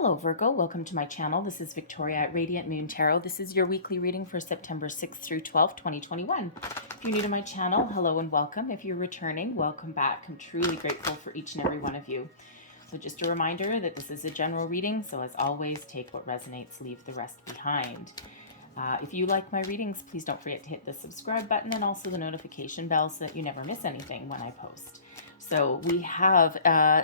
Hello Virgo, welcome to my channel. This is Victoria at Radiant Moon Tarot. This is your weekly reading for September 6th through 12th, 2021. If you're new to my channel, hello and welcome. If you're returning, welcome back. I'm truly grateful for each and every one of you. So just a reminder that this is a general reading, so as always, take what resonates, leave the rest behind. If you like my readings, please don't forget to hit the subscribe button and also the notification bell so that you never miss anything when I post. So we have,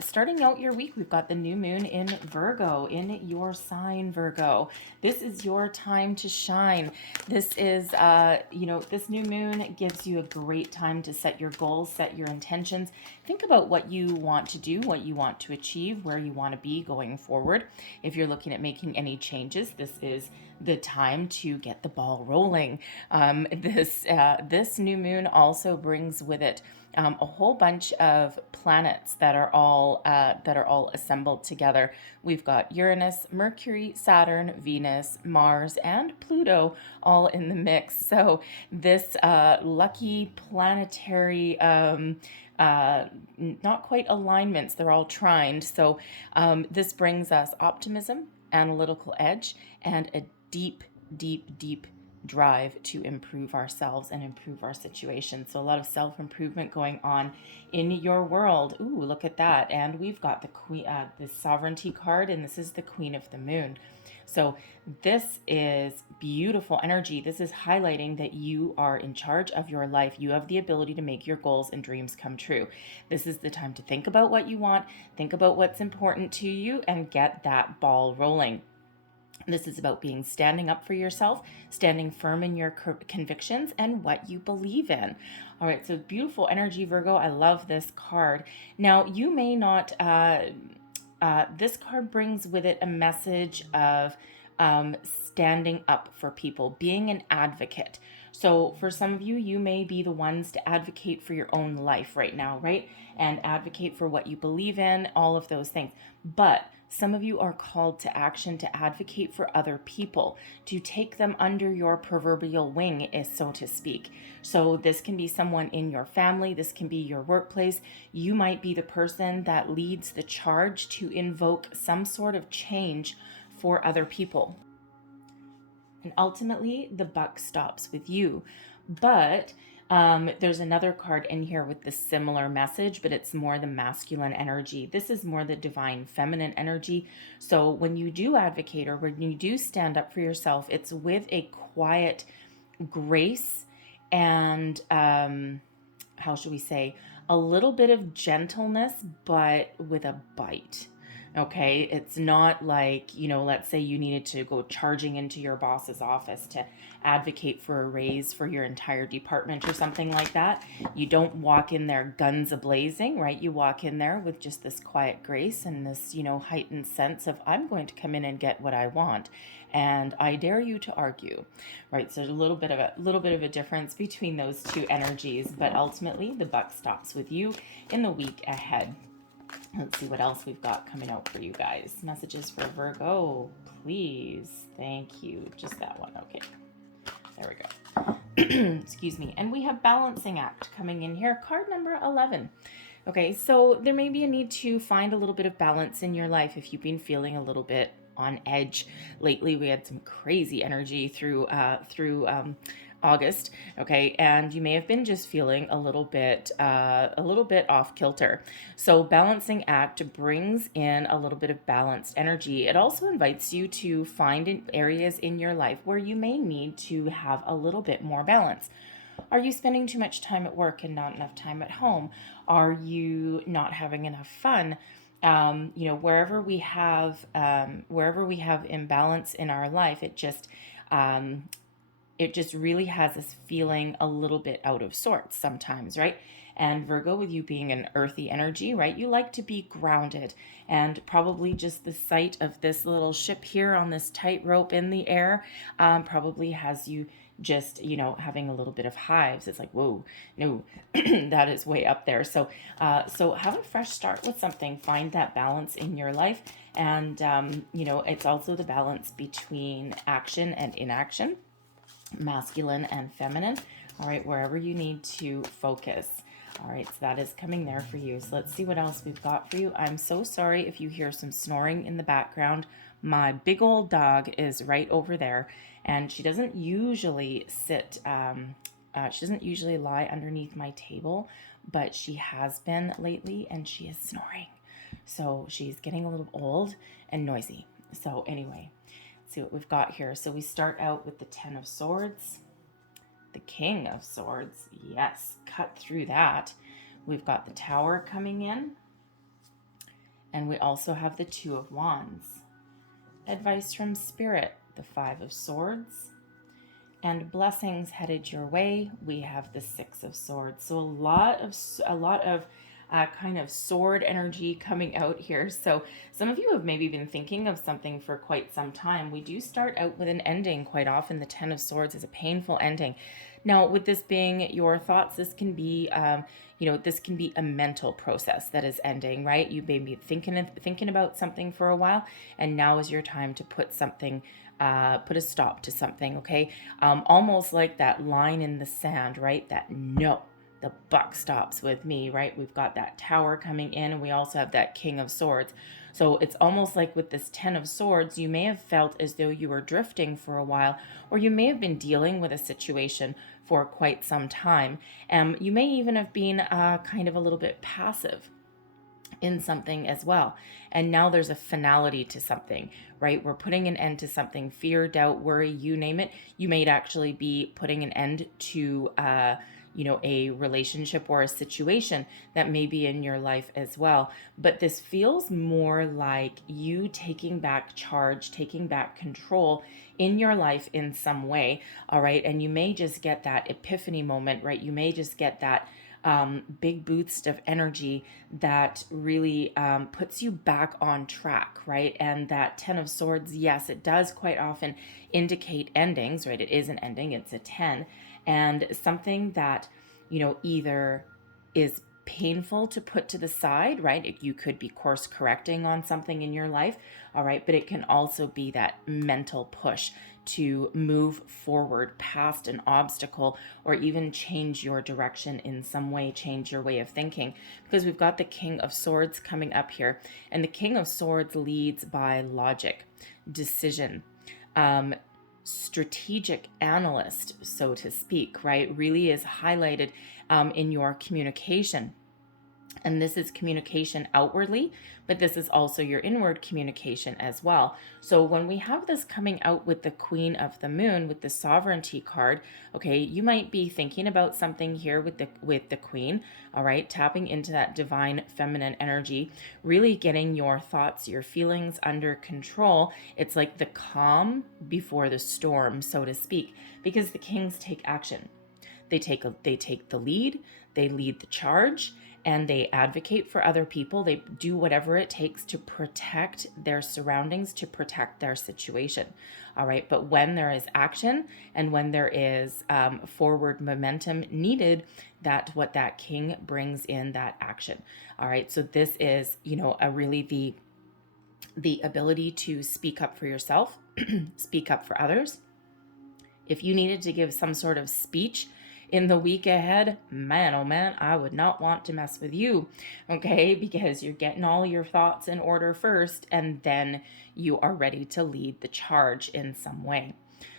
starting out your week, we've got the new moon in Virgo, in your sign, Virgo. This is your time to shine. This is, this new moon gives you a great time to set your goals, set your intentions. Think about what you want to do, what you want to achieve, where you want to be going forward. If you're looking at making any changes, this is the time to get the ball rolling. This new moon also brings with it a whole bunch of planets that are all assembled together. We've got Uranus, Mercury, Saturn, Venus, Mars, and Pluto all in the mix. So this lucky planetary not quite alignments, they're all trined. So this brings us optimism, analytical edge, and a deep drive to improve ourselves and improve our situation. So a lot of self-improvement going on in your world. Ooh, look at that. And we've got the queen, the sovereignty card, and this is the Queen of the Moon. So this is beautiful energy. This is highlighting that you are in charge of your life. You have the ability to make your goals and dreams come true. This is the time to think about what you want, think about what's important to you, and get that ball rolling. This is about standing up for yourself, standing firm in your convictions and what you believe in. All right, so beautiful energy, Virgo. I love this card. Now, you may not, this card brings with it a message of standing up for people, being an advocate. So for some of you, you may be the ones to advocate for your own life right now, right? And advocate for what you believe in, all of those things. But some of you are called to action to advocate for other people, to take them under your proverbial wing, so to speak. So this can be someone in your family, this can be your workplace. You might be the person that leads the charge to invoke some sort of change for other people. And ultimately, the buck stops with you. But there's another card in here with the similar message, but it's more the masculine energy. This is more the divine feminine energy. So when you do advocate or when you do stand up for yourself, it's with a quiet grace and, how should we say, a little bit of gentleness, but with a bite. Okay, it's not like, let's say you needed to go charging into your boss's office to advocate for a raise for your entire department or something like that. You don't walk in there guns a-blazing, right? You walk in there with just this quiet grace and this, heightened sense of, I'm going to come in and get what I want, and I dare you to argue, right? So a little bit of a difference between those two energies, but ultimately the buck stops with you in the week ahead. Let's see what else we've got coming out for you guys. Messages for Virgo, please. Thank you. Just that one. Okay. There we go. Excuse me. And we have Balancing Act coming in here. Card number 11. Okay, so there may be a need to find a little bit of balance in your life if you've been feeling a little bit on edge lately. We had some crazy energy through August, okay, and you may have been just feeling a little bit off kilter. So Balancing Act brings in a little bit of balanced energy. It also invites you to find areas in your life where you may need to have a little bit more balance. Are you spending too much time at work and not enough time at home? Are you not having enough fun? Wherever we have imbalance in our life, it just really has us feeling a little bit out of sorts sometimes, right? And Virgo, with you being an earthy energy, right? You like to be grounded, and probably just the sight of this little ship here on this tightrope in the air probably has you just, having a little bit of hives. It's like, whoa, no, that is way up there. So have a fresh start with something. Find that balance in your life. And, it's also the balance between action and inaction, masculine and feminine. All right, wherever you need to focus. All right, so that is coming there for you. So let's see what else we've got for you. I'm so sorry if you hear some snoring in the background. My big old dog is right over there, and she doesn't usually she doesn't usually lie underneath my table, but she has been lately, and she is snoring. So she's getting a little old and noisy. So anyway, let's see what we've got here. So we start out with the Ten of Swords. The King of Swords, yes, cut through that. We've got the Tower coming in, and we also have the Two of Wands. Advice from Spirit, the Five of Swords, and blessings headed your way. We have the Six of Swords. So a lot of kind of sword energy coming out here. So some of you have maybe been thinking of something for quite some time. We do start out with an ending quite often. The Ten of Swords is a painful ending. Now, with this being your thoughts, this can be, this can be a mental process that is ending, right? You may be thinking about something for a while, and now is your time to put something, put a stop to something, okay? Almost like that line in the sand, right? That no, the buck stops with me, right? We've got that Tower coming in, and we also have that King of Swords. So it's almost like with this Ten of Swords, you may have felt as though you were drifting for a while, or you may have been dealing with a situation for quite some time. You may even have been kind of a little bit passive in something as well. And now there's a finality to something, right? We're putting an end to something. Fear, doubt, worry, you name it. You may actually be putting an end to a relationship or a situation that may be in your life as well. But this feels more like you taking back charge, taking back control in your life in some way. All right. And you may just get that epiphany moment, right? You may just get that big boost of energy that really puts you back on track, right? And that Ten of Swords, yes, it does quite often indicate endings, right? It is an ending, it's a 10, and something that, either is painful to put to the side, right? You could be course correcting on something in your life, all right? But it can also be that mental push to move forward past an obstacle, or even change your direction in some way, change your way of thinking, because we've got the King of Swords coming up here, and the King of Swords leads by logic, decision, strategic analyst, so to speak, right? Really is highlighted in your communication. And this is communication outwardly, but this is also your inward communication as well. So when we have this coming out with the Queen of the Moon, with the Sovereignty card, okay, you might be thinking about something here with the Queen, all right, tapping into that divine feminine energy, really getting your thoughts, your feelings under control. It's like the calm before the storm, so to speak, because the kings take action. They take the lead, they lead the charge, and they advocate for other people. They do whatever it takes to protect their surroundings, to protect their situation. All right. But when there is action and when there is forward momentum needed, that's what that king brings in, that action. All right. So this is, really the ability to speak up for yourself, speak up for others. If you needed to give some sort of speech in the week ahead, man, oh man, I would not want to mess with you, okay? Because you're getting all your thoughts in order first, and then you are ready to lead the charge in some way.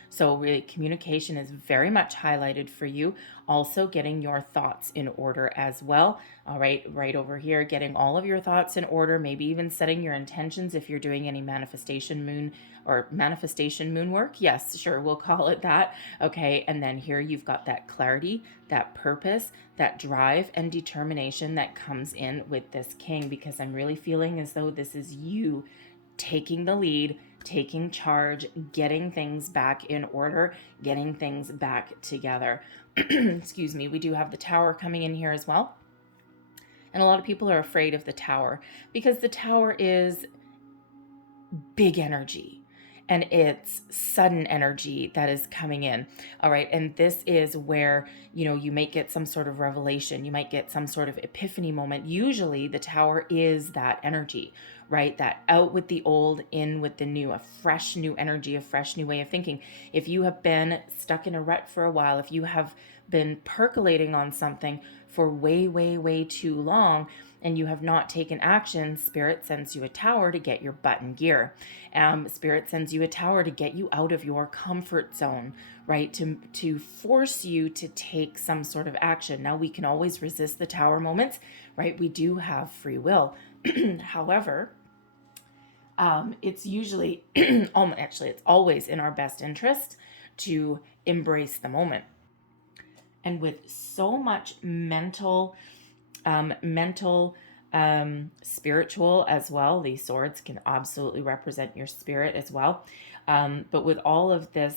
So really, communication is very much highlighted for you. Also getting your thoughts in order as well. All right, right over here, getting all of your thoughts in order, maybe even setting your intentions if you're doing any manifestation moon work. Yes, sure, we'll call it that. Okay, and then here you've got that clarity, that purpose, that drive and determination that comes in with this king, because I'm really feeling as though this is you taking the lead, taking charge, getting things back in order, getting things back together. Excuse me. We do have the Tower coming in here as well. And a lot of people are afraid of the Tower because the Tower is big energy. And it's sudden energy that is coming in. All right. And this is where, you might get some sort of revelation. You might get some sort of epiphany moment. Usually the Tower is that energy, right? That out with the old, in with the new, a fresh new energy, a fresh new way of thinking. If you have been stuck in a rut for a while, if you have been percolating on something for way, way, way too long and you have not taken action, Spirit sends you a tower to get your butt in gear. Spirit sends you a tower to get you out of your comfort zone, right? To force you to take some sort of action. Now, we can always resist the tower moments, right? We do have free will. However, it's usually, actually, it's always in our best interest to embrace the moment. And with so much mental, spiritual as well, these swords can absolutely represent your spirit as well. But with all of this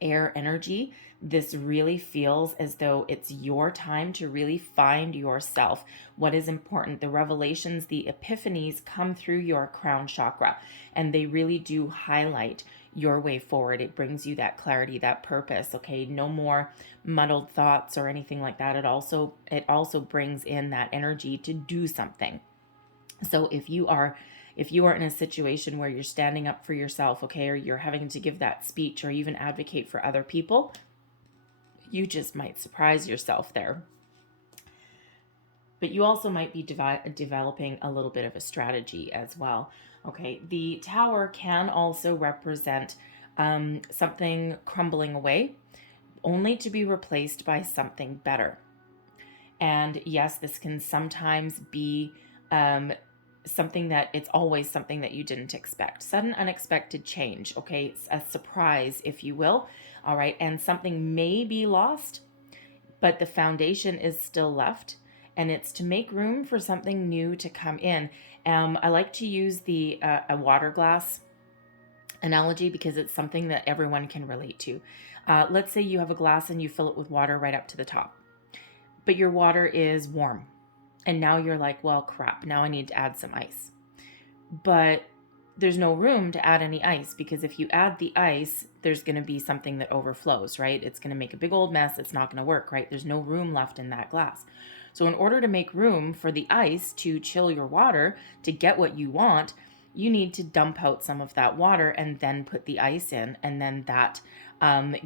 air energy, this really feels as though it's your time to really find yourself. What is important? The revelations, the epiphanies come through your crown chakra, and they really do highlight your way forward. It brings you that clarity, that purpose. Okay, no more muddled thoughts or anything like that. It also brings in that energy to do something. So if you are in a situation where you're standing up for yourself, okay, or you're having to give that speech or even advocate for other people, you just might surprise yourself there. But you also might be developing a little bit of a strategy as well. Okay, the tower can also represent something crumbling away, only to be replaced by something better. And yes, this can sometimes be something that it's always something that you didn't expect. Sudden, unexpected change, okay? It's a surprise, if you will, all right? And something may be lost, but the foundation is still left, and it's to make room for something new to come in. I like to use a water glass analogy because it's something that everyone can relate to. Let's say you have a glass and you fill it with water right up to the top, but your water is warm. And now you're like, well, crap, now I need to add some ice. But there's no room to add any ice, because if you add the ice, there's going to be something that overflows, right? It's going to make a big old mess. It's not going to work, right? There's no room left in that glass. So in order to make room for the ice to chill your water, to get what you want, you need to dump out some of that water and then put the ice in, and then that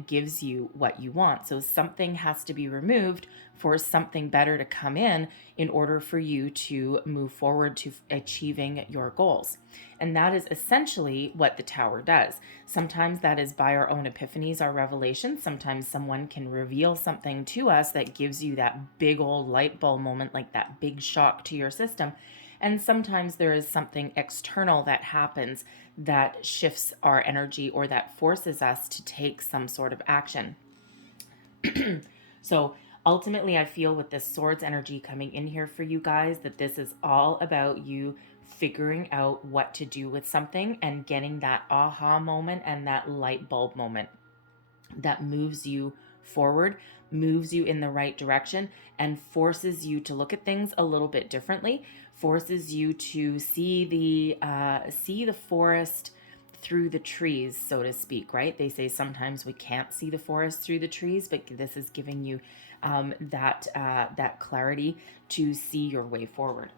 gives you what you want. So something has to be removed for something better to come in order for you to move forward to achieving your goals. And that is essentially what the tower does. Sometimes that is by our own epiphanies, our revelations. Sometimes someone can reveal something to us that gives you that big old light bulb moment, like that big shock to your system. And sometimes there is something external that happens that shifts our energy or that forces us to take some sort of action. So ultimately, I feel with this swords energy coming in here for you guys, that this is all about you figuring out what to do with something and getting that aha moment and that light bulb moment that moves you forward, moves you in the right direction, and forces you to look at things a little bit differently, forces you to see the forest through the trees, so to speak, right? They say sometimes we can't see the forest through the trees, but this is giving you that clarity to see your way forward.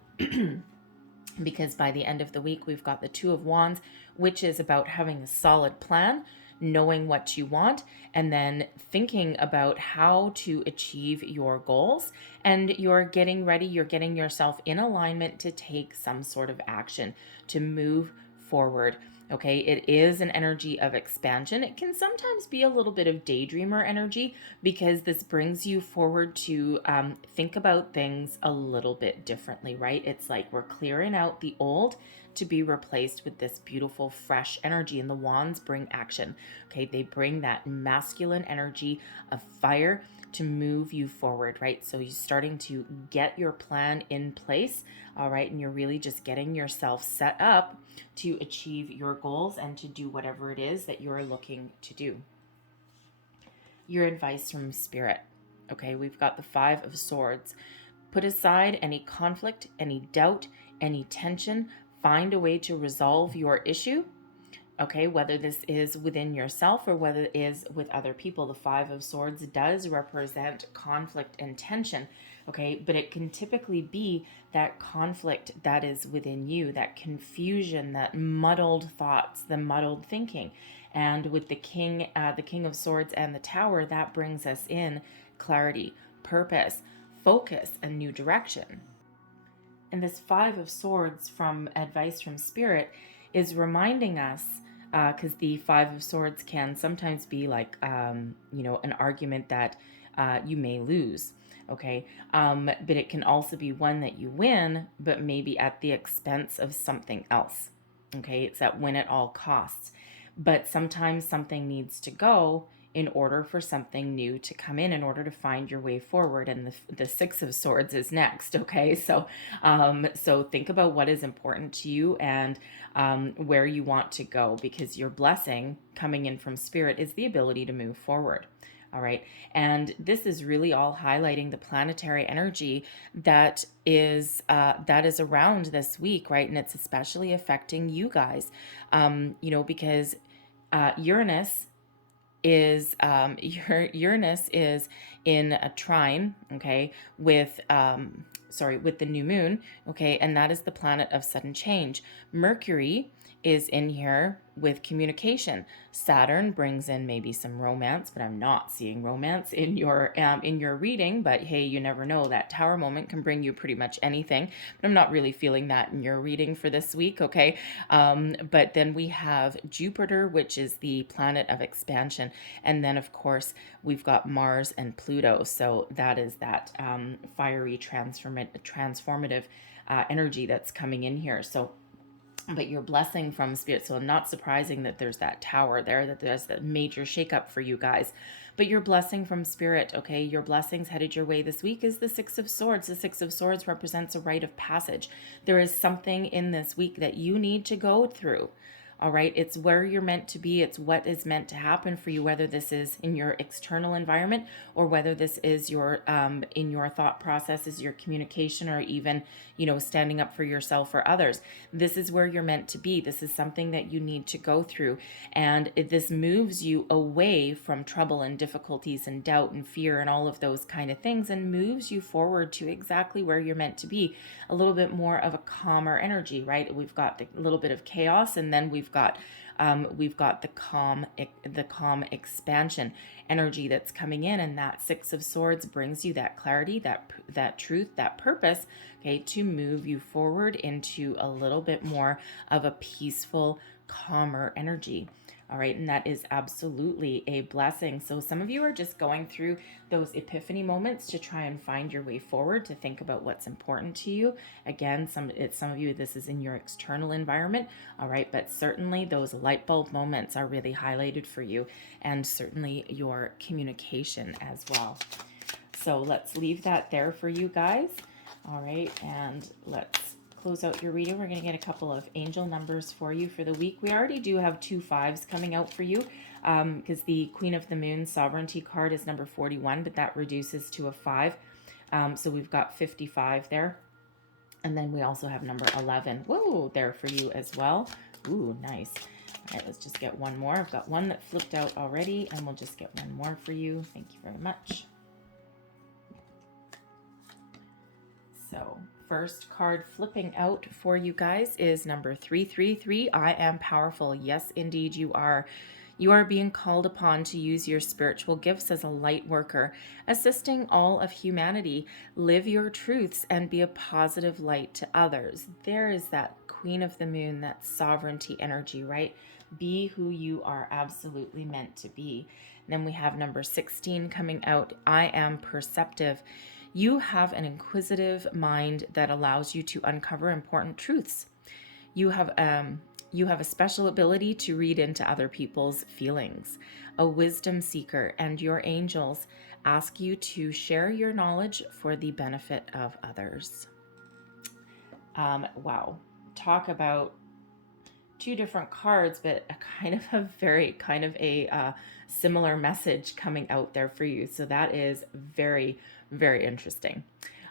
Because by the end of the week, we've got the Two of Wands, which is about having a solid plan, knowing what you want, and then thinking about how to achieve your goals. And you're getting ready, you're getting yourself in alignment to take some sort of action, to move forward. Okay, it is an energy of expansion. It can sometimes be a little bit of daydreamer energy, because this brings you forward to think about things a little bit differently, right? It's like we're clearing out the old to be replaced with this beautiful, fresh energy. And the wands bring action. Okay, they bring that masculine energy of fire to move you forward, right? So you're starting to get your plan in place, all right? And you're really just getting yourself set up to achieve your goals and to do whatever it is that you're looking to do. Your advice from Spirit. Okay, we've got the Five of Swords. Put aside any conflict, any doubt, any tension. Find a way to resolve your issue. Okay, whether this is within yourself or whether it is with other people. The Five of Swords does represent conflict and tension, okay? But it can typically be that conflict that is within you, that confusion, that muddled thoughts, the muddled thinking. And with the King of Swords and the Tower, that brings us in clarity, purpose, focus, and new direction. And this Five of Swords from advice from Spirit is reminding us, because the Five of Swords can sometimes be like, an argument that you may lose. Okay. But it can also be one that you win, but maybe at the expense of something else. Okay. It's that win at all costs. But sometimes something needs to go in order for something new to come in order to find your way forward. And the Six of Swords is next. Okay. So think about what is important to you and where you want to go, because your blessing coming in from Spirit is the ability to move forward. All right. And this is really all highlighting the planetary energy that is around this week, right? And it's especially affecting you guys, because Uranus is Uranus is in a trine, okay, with the new moon, okay, and that is the planet of sudden change. Mercury is in here with communication. Saturn brings in maybe some romance, but I'm not seeing romance in your reading. But hey, you never know. That Tower moment can bring you pretty much anything. But I'm not really feeling that in your reading for this week, okay? But then we have Jupiter, which is the planet of expansion, and then of course we've got Mars and Pluto. So that is that fiery transformative energy that's coming in here. So. But your blessing from Spirit, so not surprising that there's that Tower there, that there's that major shakeup for you guys. But your blessing from Spirit, okay, your blessings headed your way this week is the Six of Swords. The Six of Swords represents a rite of passage. There is something in this week that you need to go through. All right. It's where you're meant to be. It's what is meant to happen for you, whether this is in your external environment or whether this is your in your thought processes, your communication, or even, standing up for yourself or others. This is where you're meant to be. This is something that you need to go through. And this moves you away from trouble and difficulties and doubt and fear and all of those kind of things, and moves you forward to exactly where you're meant to be. A little bit more of a calmer energy, right? We've got a little bit of chaos, and then we've got the calm expansion energy that's coming in, and that Six of Swords brings you that clarity, that truth, that purpose, okay, to move you forward into a little bit more of a peaceful, calmer energy. All right. And that is absolutely a blessing. So some of you are just going through those epiphany moments to try and find your way forward, to think about what's important to you. Again, some of you, this is in your external environment. All right. But certainly those light bulb moments are really highlighted for you, and certainly your communication as well. So let's leave that there for you guys. All right. And let's close out your reading. We're going to get a couple of angel numbers for you for the week. We already do have 2 5s coming out for you, because the Queen of the Moon sovereignty card is number 41, but that reduces to a 5. So we've got 55 there. And then we also have number 11. Whoa, there for you as well. Ooh, nice. All right, let's just get one more. I've got one that flipped out already, and we'll just get one more for you. Thank you very much. So first card flipping out for you guys is number 333. I am powerful. Yes, indeed you are. You are being called upon to use your spiritual gifts as a light worker, assisting all of humanity. Live your truths and be a positive light to others. There is that Queen of the Moon, that sovereignty energy, right? Be who you are absolutely meant to be. And then we have number 16 coming out. I am perceptive. You have an inquisitive mind that allows you to uncover important truths. You have a special ability to read into other people's feelings, a wisdom seeker, and your angels ask you to share your knowledge for the benefit of others. Wow. Talk about 2 different cards, but a similar message coming out there for you. So that is very, very interesting.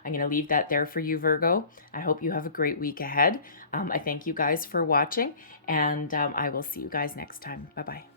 I'm going to leave that there for you, Virgo. I hope you have a great week ahead. I thank you guys for watching, and I will see you guys next time. Bye-bye.